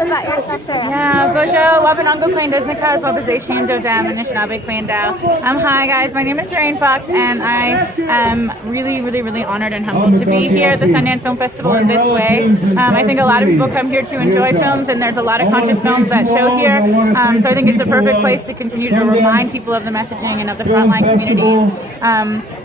bit about yourself, Sarah? Yeah, Bojo, Wabanongo Clan does Nakaz, Wabazation, Dodam, and Anishinaabe Clan Dow. Hi guys, my name is Sarrain Fox, and I am really honored and humbled to be here at the Sundance Film Festival in this way. I think a lot of people come here to enjoy films, and there's a lot of conscious films that show here. So I think it's a perfect place to continue to remind people of the messaging and of the frontline communities.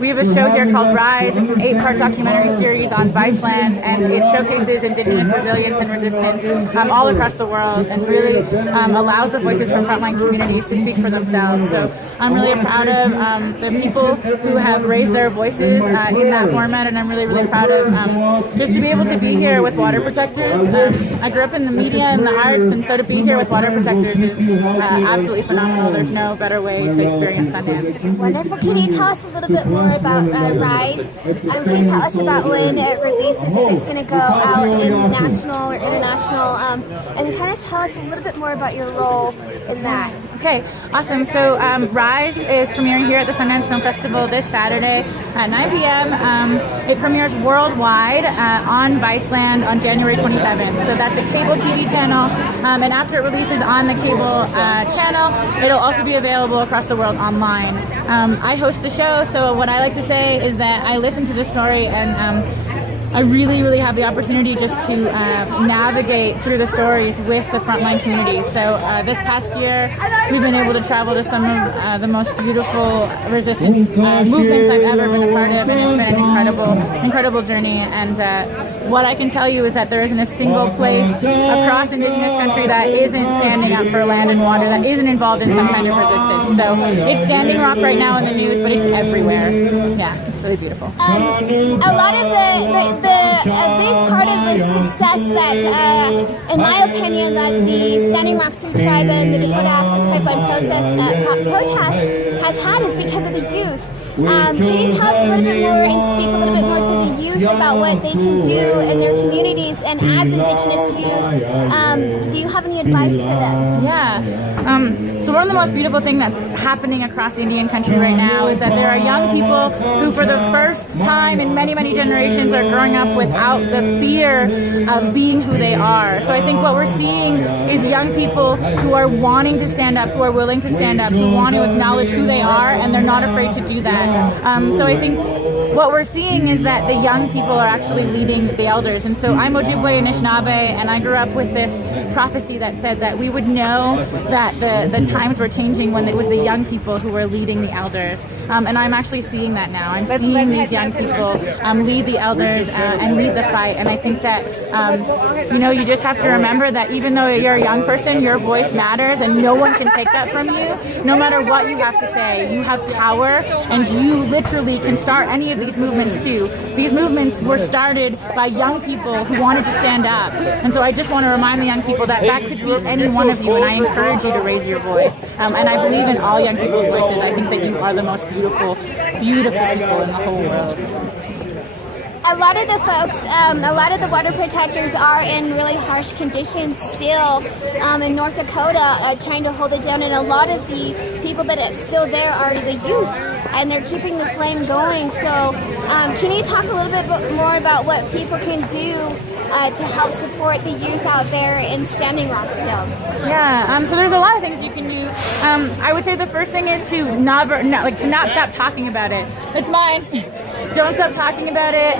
We have a show here called Rise. It's an 8-part documentary series on Viceland, and it showcases Indigenous resilience and resistance all across the world, and really allows the voices from frontline communities to speak for themselves. So I'm really proud of the people who have raised their voices in that format, and I'm really proud of just to be able to be here with water protectors. I grew up in the media and the arts, and so to be here with water protectors is absolutely phenomenal. There's no better way to experience Sundance. Wonderful. Can you tell us a little bit more about Rise? Can you tell us about when it releases, if it's going to go out in national or international, and kind of tell us a little bit more about your role in that. Okay, awesome. So Rise is premiering here at the Sundance Film Festival this Saturday at 9 p.m. It premieres worldwide on Viceland on January 27th. So that's a cable TV channel, and after it releases on the cable channel, it'll also be available across the world online. I host the show, so what I like to say is that I listen to the story, and I really have the opportunity just to navigate through the stories with the frontline community. So this past year, we've been able to travel to some of the most beautiful resistance movements I've ever been a part of, and it's been an incredible journey. And what I can tell you is that there isn't a single place across Indigenous country that isn't standing up for land and water, that isn't involved in some kind of resistance. So it's Standing Rock right now in the news, but it's everywhere. Yeah, it's really beautiful. A lot of a big part of the success that, in my opinion, that the Standing Rock Sioux Tribe and the Dakota Access Pipeline protest has had is because of the youth. Can you tell us a little bit more and speak a little bit more to the youth about what they can do in their communities? And as Indigenous youth, do you have any advice for them? Yeah. So one of the most beautiful things that's happening across Indian country right now is that there are young people who for the first time in many generations are growing up without the fear of being who they are. So I think what we're seeing is young people who are wanting to stand up, who are willing to stand up, who want to acknowledge who they are, and they're not afraid to do that. So I think what we're seeing is that the young people are actually leading the elders. And so I'm Ojibwe Anishinaabe, and I grew up with this prophecy that said that we would know that the times were changing when it was the young people who were leading the elders. And I'm actually seeing that now. I'm seeing these young people lead the elders and lead the fight. And I think that, you just have to remember that even though you're a young person, your voice matters, and no one can take that from you. No matter what you have to say, you have power, and you literally can start any of these movements too. These movements were started by young people who wanted to stand up. And so I just want to remind the young people that could be any one of you, and I encourage you to raise your voice. And I believe in all young people's voices. I think that you are the most beautiful people in the whole world. A lot of the folks, a lot of the water protectors are in really harsh conditions still in North Dakota, trying to hold it down, and a lot of the people that are still there are the youth, and they're keeping the flame going. So can you talk a little bit more about what people can do to help support the youth out there in Standing Rock still? Yeah, so there's a lot of things you can do. I would say the first thing is to not stop talking about it. It's mine. Don't stop talking about it,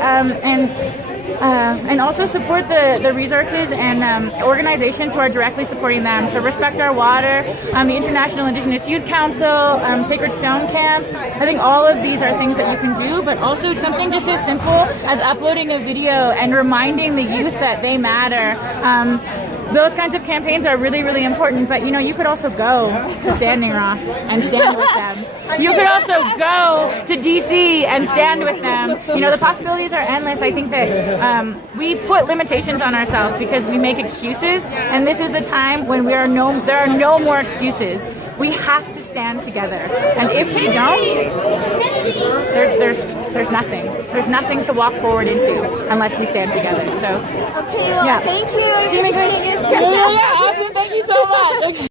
and also support the resources and organizations who are directly supporting them. So Respect Our Water, the International Indigenous Youth Council, Sacred Stone Camp. I think all of these are things that you can do, but also something just as simple as uploading a video and reminding the youth that they matter. Those kinds of campaigns are really important, but you could also go to Standing Rock and stand with them. You could also go to DC and stand with them. The possibilities are endless. I think that we put limitations on ourselves because we make excuses, and this is the time when there are no more excuses. We have to stand together, and if we don't, there's nothing. There's nothing to walk forward into unless we stand together. So, okay, well, thank you. Yeah, awesome. Thank you so much.